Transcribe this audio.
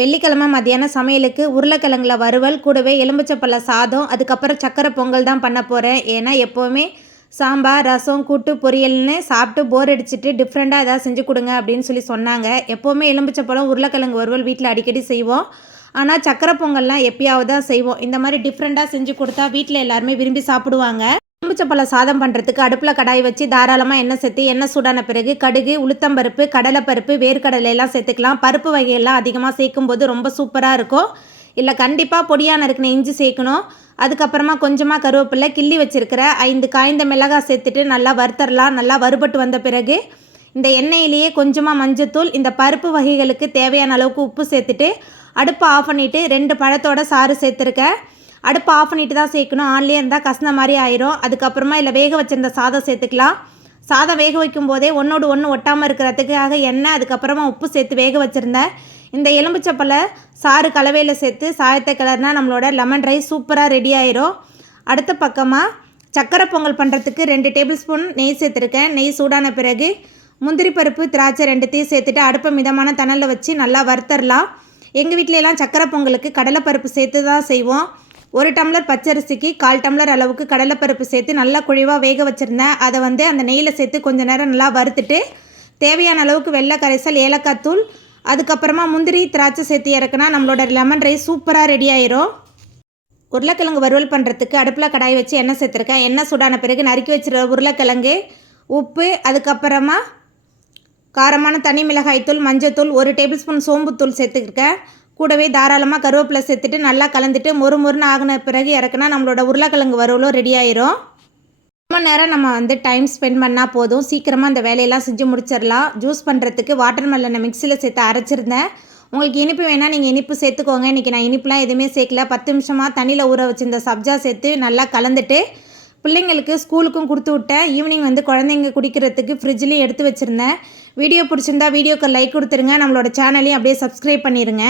வெள்ளிக்கிழமை மதியானம் சமையலுக்கு உருளைக்கிழங்குல வறுவல் கூடவே எலுமிச்சப்பழ சாதம், அதுக்கப்புறம் சக்கரை பொங்கல் தான் பண்ண போகிறேன். ஏன்னா எப்போவுமே சாம்பார், ரசம், கூட்டு, பொரியல்னு சாப்பிட்டு போர் அடிச்சுட்டு டிஃப்ரெண்ட்டாக ஏதாவது செஞ்சு கொடுங்க அப்படின்னு சொன்னாங்க. எப்போவுமே எலுமிச்சப்பழம் உருளைக்கிழங்கு வறுவல் வீட்டில் அடிக்கடி செய்வோம். ஆனால் சக்கரை பொங்கல்லாம் எப்பயாவது தான் செய்வோம். இந்த மாதிரி டிஃப்ரெண்ட்டாக செஞ்சு கொடுத்தா வீட்டில் எல்லாருமே விரும்பி சாப்பிடுவாங்க. எலுமிச்சப்பழ சாதம் பண்ணுறதுக்கு அடுப்பில் கடாய் வச்சு தாராளமாக எண்ணெய் சேர்த்து எண்ணெய் சூடான பிறகு கடுகு, உளுத்தம்பருப்பு, கடலைப்பருப்பு, வேர்க்கடலை எல்லாம் சேர்த்துக்கலாம். பருப்பு வகையெல்லாம் அதிகமாக சேர்க்கும்போது ரொம்ப சூப்பராக இருக்கும். இல்லை கண்டிப்பாக பொடியாக நறுக்கின இஞ்சி சேர்க்கணும். அதுக்கப்புறமா கொஞ்சமாக கருவேப்பிலை, கிள்ளி வச்சுருக்கிற 5 காய்ந்த மிளகாய் சேர்த்துட்டு நல்லா வறுத்தரலாம். நல்லா வறுபட்டு வந்த பிறகு இந்த எண்ணெயிலேயே கொஞ்சமாக மஞ்சத்தூள், இந்த பருப்பு வகைகளுக்கு தேவையான அளவுக்கு உப்பு சேர்த்துட்டு அடுப்பை ஆஃப் பண்ணிவிட்டு 2 பழத்தோட சாறு சேர்த்துருக்கேன். அடுப்பை ஆஃப் பண்ணிட்டு தான் சேர்க்கணும். ஆன்லேயே இருந்தால் கசந்த மாதிரி ஆயிரும். அதுக்கப்புறமா இல்லை வேக வச்சிருந்த சாதம் சேர்த்துக்கலாம். சாதம் வேக வைக்கும் போதே ஒன்றோடு ஒன்று ஒட்டாமல் இருக்கிறதுக்காக எண்ணெய், அதுக்கப்புறமா உப்பு சேர்த்து வேக வச்சுருந்தேன். இந்த எலுமிச்சப்பழ சாறு கலவையில் சேர்த்து சாதத்தை கிளறினா நம்மளோட லெமன் ரைஸ் சூப்பராக ரெடி ஆயிரும். அடுத்த பக்கமாக சக்கரை பொங்கல் பண்ணுறதுக்கு 2 டேபிள் ஸ்பூன் நெய் சேர்த்துருக்கேன். நெய் சூடான பிறகு முந்திரி பருப்பு, திராட்சை 2த்தையும் சேர்த்துட்டு அடுப்பை மிதமான தணலில் வச்சு நல்லா வறுத்தரலாம். எங்கள் வீட்டிலலாம் சக்கரை பொங்கலுக்கு கடலைப்பருப்பு சேர்த்து தான் செய்வோம். 1 டம்ளர் பச்சரிசிக்கு 1/4 டம்ளர் அளவுக்கு கடலைப்பருப்பு சேர்த்து நல்லா குழிவாக வேக வச்சுருந்தேன். அதை அந்த நெய்யில் சேர்த்து கொஞ்சம் நேரம் நல்லா வறுத்துட்டு தேவையான அளவுக்கு வெள்ளை கரைசல், ஏலக்காய் தூள், அதுக்கப்புறமா முந்திரி, திராட்சை சேர்த்து இறக்குனா நம்மளோட லெமன் ரைஸ் சூப்பராக ரெடி ஆயிரும். உருளைக்கிழங்கு வறுவல் பண்ணுறதுக்கு அடுப்பில் கடாய் வச்சு எண்ணெய் சேர்த்துருக்கேன். எண்ணெய் சூடான பிறகு நறுக்கி வச்சுருக்க உருளைக்கிழங்கு, உப்பு, அதுக்கப்புறமா காரமான தனி மிளகாய்த்தூள், மஞ்சத்தூள், 1 டேபிள் ஸ்பூன் சோம்புத்தூள் சேர்த்துருக்கேன். கூடவே தாராளமாக கருவேப்பிலை சேர்த்துட்டு நல்லா கலந்துட்டு மொறுன்னு ஆகின பிறகு இறக்குனா நம்மளோட உருளைக்கிழங்கு வறுவலும் ரெடி ஆயிரும். ரொம்ப நேரம் நம்ம டைம் ஸ்பெண்ட் பண்ணால் போதும். சீக்கிரமாக அந்த வேலையெல்லாம் செஞ்சு முடிச்சிடலாம். ஜூஸ் பண்ணுறதுக்கு வாட்டர் மெலனை மிக்சியில் சேர்த்து அரைச்சிருந்தேன். உங்களுக்கு இனிப்பு வேணால் நீங்கள் இனிப்பு சேர்த்துக்கோங்க. இன்றைக்கி நான் இனிப்புலாம் எதுவுமே சேர்க்கல. 10 நிமிஷமாக தண்ணியில் ஊற வச்சுருந்த சப்ஜா சேர்த்து நல்லா கலந்துட்டு பிள்ளைங்களுக்கு ஸ்கூலுக்கும் கொடுத்து விட்டேன். ஈவினிங் குழந்தைங்க குடிக்கிறதுக்கு ஃப்ரிட்ஜ்லேயும் எடுத்து வச்சுருந்தேன். வீடியோ பிடிச்சிருந்தா வீடியோக்கு லைக் கொடுத்துருங்க. நம்மளோட சேனலையும் அப்படியே சப்ஸ்கிரைப் பண்ணிடுங்க.